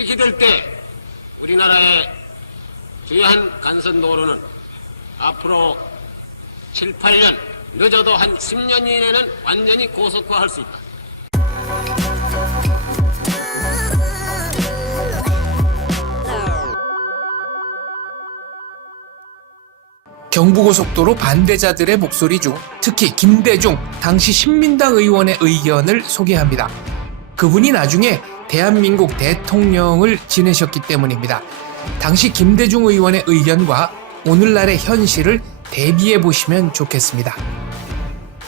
이렇게 될 때 우리나라의 주요한 간선도로는 앞으로 7, 8년, 늦어도 한 10년 이내는 완전히 고속화할 수 있다. 경부고속도로 반대자들의 목소리 중 특히 김대중 당시 신민당 의원의 의견을 소개합니다. 그분이 나중에 대한민국 대통령을 지내셨기 때문입니다. 당시 김대중 의원의 의견과 오늘날의 현실을 대비해 보시면 좋겠습니다.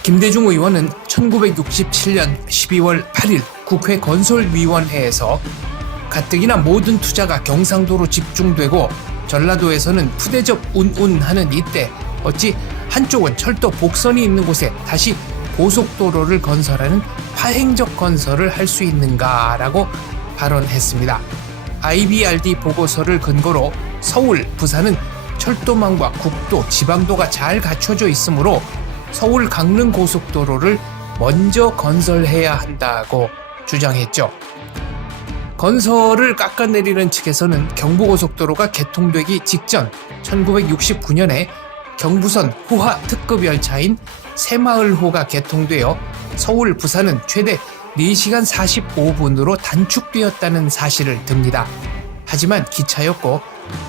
김대중 의원은 1967년 12월 8일 국회 건설위원회에서 가뜩이나 모든 투자가 경상도로 집중되고 전라도에서는 푸대접 운운하는 이때 어찌 한쪽은 철도 복선이 있는 곳에 다시 고속도로를 건설하는 파행적 건설을 할 수 있는가라고 발언했습니다. IBRD 보고서를 근거로 서울, 부산은 철도망과 국도, 지방도가 잘 갖춰져 있으므로 서울 강릉 고속도로를 먼저 건설해야 한다고 주장했죠. 건설을 깎아내리는 측에서는 경부고속도로가 개통되기 직전 1969년에 경부선 호화 특급 열차인 새마을호가 개통되어 서울, 부산은 최대 4시간 45분으로 단축되었다는 사실을 듭니다. 하지만 기차였고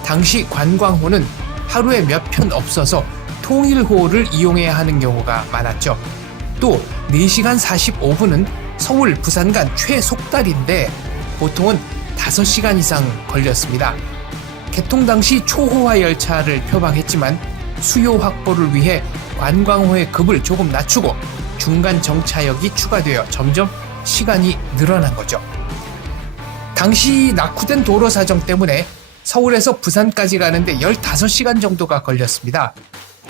당시 관광호는 하루에 몇 편 없어서 통일호를 이용해야 하는 경우가 많았죠. 또 4시간 45분은 서울, 부산 간 최속달인데 보통은 5시간 이상 걸렸습니다. 개통 당시 초호화 열차를 표방했지만 수요 확보를 위해 관광호의 급을 조금 낮추고 중간 정차역이 추가되어 점점 시간이 늘어난 거죠. 당시 낙후된 도로 사정 때문에 서울에서 부산까지 가는데 15시간 정도가 걸렸습니다.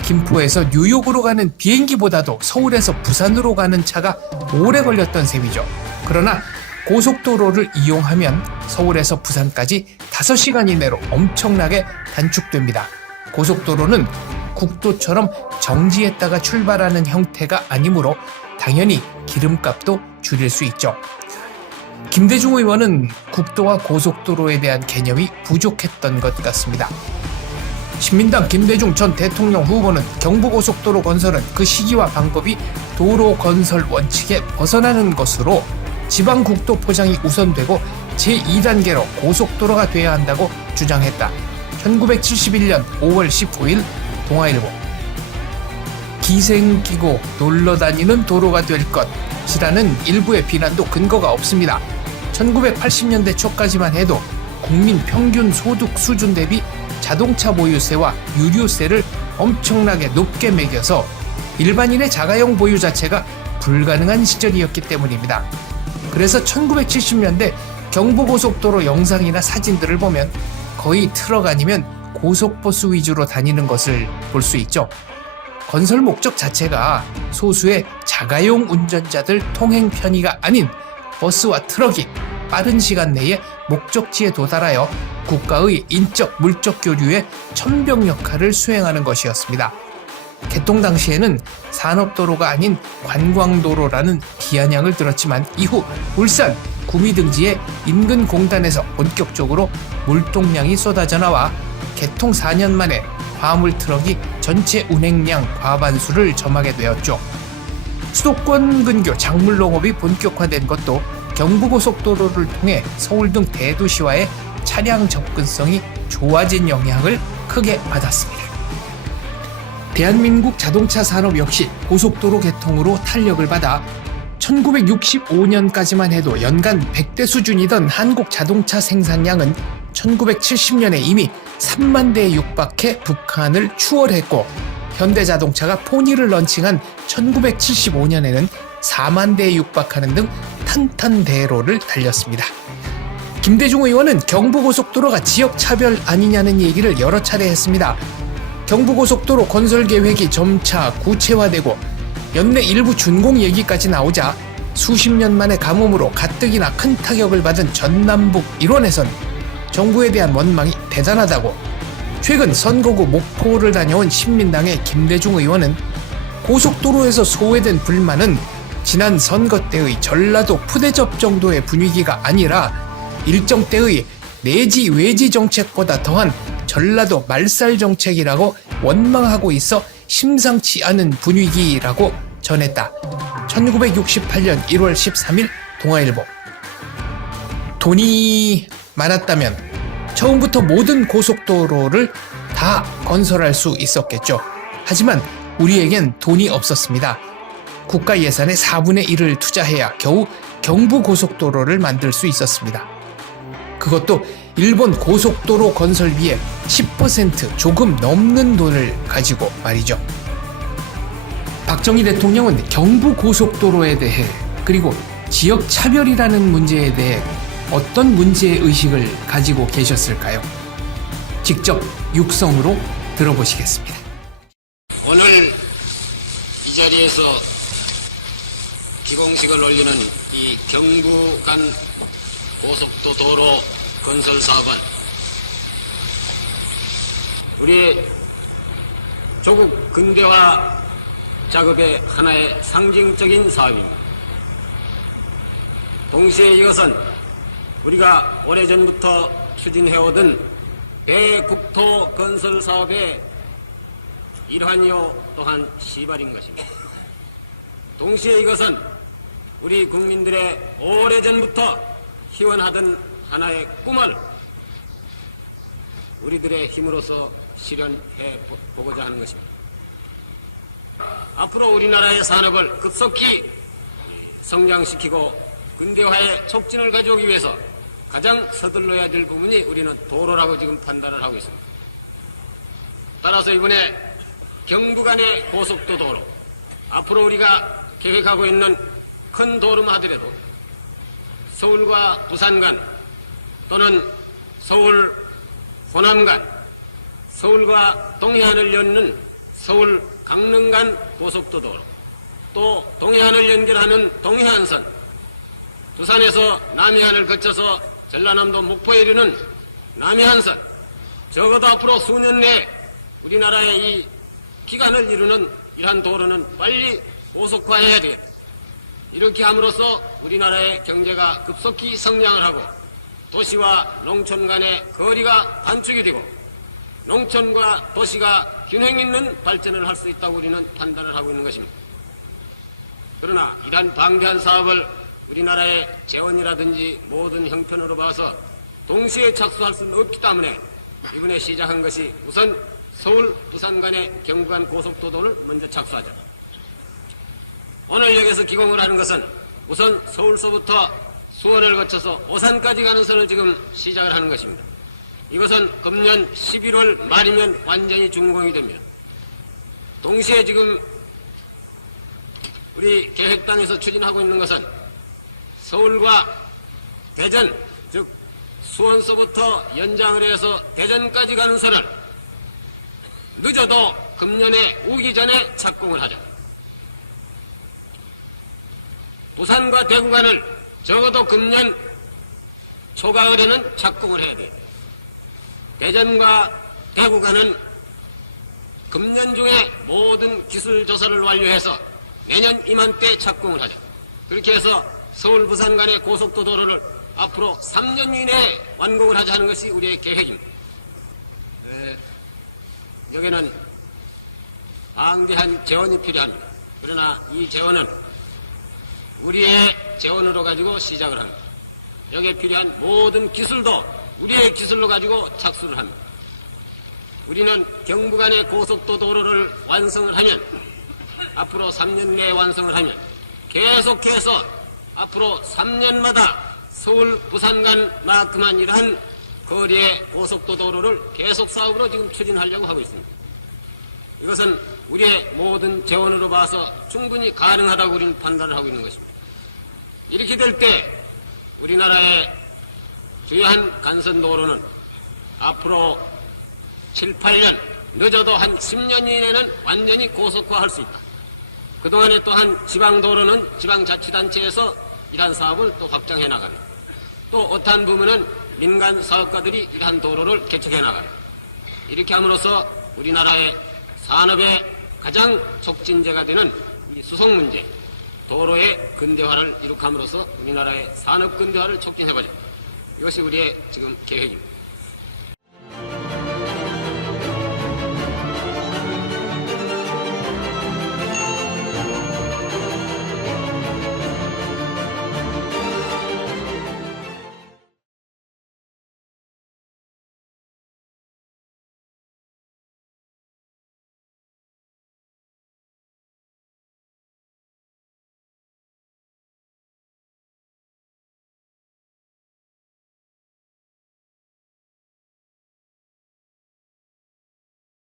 김포에서 뉴욕으로 가는 비행기보다도 서울에서 부산으로 가는 차가 오래 걸렸던 셈이죠. 그러나 고속도로를 이용하면 서울에서 부산까지 5시간 이내로 엄청나게 단축됩니다. 고속도로는 국도처럼 정지했다가 출발하는 형태가 아니므로 당연히 기름값도 줄일 수 있죠. 김대중 의원은 국도와 고속도로에 대한 개념이 부족했던 것 같습니다. 신민당 김대중 전 대통령 후보는 경부고속도로 건설은 그 시기와 방법이 도로 건설 원칙에 벗어나는 것으로 지방국도 포장이 우선되고 제2단계로 고속도로가 돼야 한다고 주장했다. 1971년 5월 19일 동아일보. 기생끼고 놀러다니는 도로가 될 것이라는 일부의 비난도 근거가 없습니다. 1980년대 초까지만 해도 국민 평균 소득 수준 대비 자동차 보유세와 유류세를 엄청나게 높게 매겨서 일반인의 자가용 보유 자체가 불가능한 시절이었기 때문입니다. 그래서 1970년대 경부고속도로 영상이나 사진들을 보면 거의 트럭 아니면 고속버스 위주로 다니는 것을 볼 수 있죠. 건설 목적 자체가 소수의 자가용 운전자들 통행 편의가 아닌 버스와 트럭이 빠른 시간 내에 목적지에 도달하여 국가의 인적, 물적 교류의 천병 역할을 수행하는 것이었습니다. 개통 당시에는 산업도로가 아닌 관광도로라는 비아냥을 들었지만 이후 울산, 구미 등지의 인근 공단에서 본격적으로 물동량이 쏟아져 나와 개통 4년 만에 화물 트럭이 전체 운행량 과반수를 점하게 되었죠. 수도권 근교 작물농업이 본격화된 것도 경부고속도로를 통해 서울 등 대도시와의 차량 접근성이 좋아진 영향을 크게 받았습니다. 대한민국 자동차 산업 역시 고속도로 개통으로 탄력을 받아 1965년까지만 해도 연간 100대 수준이던 한국 자동차 생산량은 1970년에 이미 3만 대에 육박해 북한을 추월했고 현대자동차가 포니를 런칭한 1975년에는 4만 대에 육박하는 등 탄탄대로를 달렸습니다. 김대중 의원은 경부고속도로가 지역차별 아니냐는 얘기를 여러 차례 했습니다. 경부고속도로 건설 계획이 점차 구체화되고 연내 일부 준공 얘기까지 나오자 수십 년 만의 가뭄으로 가뜩이나 큰 타격을 받은 전남북 일원에선 정부에 대한 원망이 대단하다고 최근 선거구 목포를 다녀온 신민당의 김대중 의원은 고속도로에서 소외된 불만은 지난 선거 때의 전라도 푸대접 정도의 분위기가 아니라 일정 때의 내지 외지 정책보다 더한 전라도 말살 정책이라고 원망하고 있어 심상치 않은 분위기라고 전했다. 1968년 1월 13일 동아일보. 돈이 많았다면 처음부터 모든 고속도로를 다 건설할 수 있었겠죠. 하지만 우리에겐 돈이 없었습니다. 국가 예산의 4분의 1을 투자해야 겨우 경부고속도로를 만들 수 있었습니다. 그것도 일본 고속도로 건설비의 10% 조금 넘는 돈을 가지고 말이죠. 박정희 대통령은 경부고속도로에 대해 그리고 지역 차별이라는 문제에 대해 어떤 문제의식을 가지고 계셨을까요? 직접 육성으로 들어보시겠습니다. 오늘 이 자리에서 기공식을 올리는 이 경부 간 고속도 도로 건설 사업은 우리 조국 근대화 작업의 하나의 상징적인 사업입니다. 동시에 이것은 우리가 오래전부터 추진해오던 대국토 건설 사업의 일환이요 또한 시발인 것입니다. 동시에 이것은 우리 국민들의 오래전부터 희원하던 하나의 꿈을 우리들의 힘으로서 실현해 보고자 하는 것입니다. 앞으로 우리나라의 산업을 급속히 성장시키고 근대화의 촉진을 가져오기 위해서 가장 서둘러야 될 부분이 우리는 도로라고 지금 판단을 하고 있습니다. 따라서 이번에 경부 간의 고속도 도로, 앞으로 우리가 계획하고 있는 큰 도로만 하더라도 서울과 부산 간 또는 서울 호남 간, 서울과 동해안을 잇는 서울 강릉 간 고속도 도로, 또 동해안을 연결하는 동해안선, 부산에서 남해안을 거쳐서 전라남도 목포에 이르는 남해안선, 적어도 앞으로 수년 내에 우리나라의 이 기간을 이루는 이러한 도로는 빨리 고속화해야 되겠다. 이렇게 함으로써 우리나라의 경제가 급속히 성장을 하고 도시와 농촌 간의 거리가 단축이 되고 농촌과 도시가 균형 있는 발전을 할 수 있다고 우리는 판단을 하고 있는 것입니다. 그러나 이러한 방대한 사업을 우리나라의 재원이라든지 모든 형편으로 봐서 동시에 착수할 수는 없기 때문에 이번에 시작한 것이 우선 서울, 부산 간의 경부 간 고속도로를 먼저 착수하자. 오늘 여기서 기공을 하는 것은 우선 서울서부터 수원을 거쳐서 오산까지 가는 선을 지금 시작을 하는 것입니다. 이것은 금년 11월 말이면 완전히 준공이 됩니다. 동시에 지금 우리 계획당에서 추진하고 있는 것은 서울과 대전, 즉 수원서부터 연장을 해서 대전까지 가는 선을 늦어도 금년에 오기 전에 착공을 하자. 부산과 대구 간을 적어도 금년 초가을에는 착공을 해야 돼요. 대전과 대구 간은 금년 중에 모든 기술 조사를 완료해서 내년 이맘때 착공을 하자. 그렇게 해서 서울 부산 간의 고속도 도로를 앞으로 3년 이내에 완공을 하자 하는 것이 우리의 계획입니다. 여기는 방대한 재원이 필요합니다. 그러나 이 재원은 우리의 재원으로 가지고 시작을 합니다. 여기에 필요한 모든 기술도 우리의 기술로 가지고 착수를 합니다. 우리는 경부 간의 고속도 도로를 완성을 하면 앞으로 3년 내에 완성을 하면 계속해서 앞으로 3년마다 서울 부산 간만큼만 이러한 거리의 고속도 도로를 계속 사업으로 지금 추진하려고 하고 있습니다. 이것은 우리의 모든 재원으로 봐서 충분히 가능하다고 우리는 판단을 하고 있는 것입니다. 이렇게 될 때 우리나라의 주요한 간선도로는 앞으로 7, 8년, 늦어도 한 10년 이내는 완전히 고속화할 수 있다. 그동안에 또한 지방도로는 지방자치단체에서 이러한 사업을 또 확장해 나갑니다. 또 어떠한 부분은 민간 사업가들이 이러한 도로를 개척해 나갑니다. 이렇게 함으로써 우리나라의 산업의 가장 촉진제가 되는 이 수송 문제, 도로의 근대화를 이룩함으로써 우리나라의 산업 근대화를 촉진해보자. 이것이 우리의 지금 계획입니다.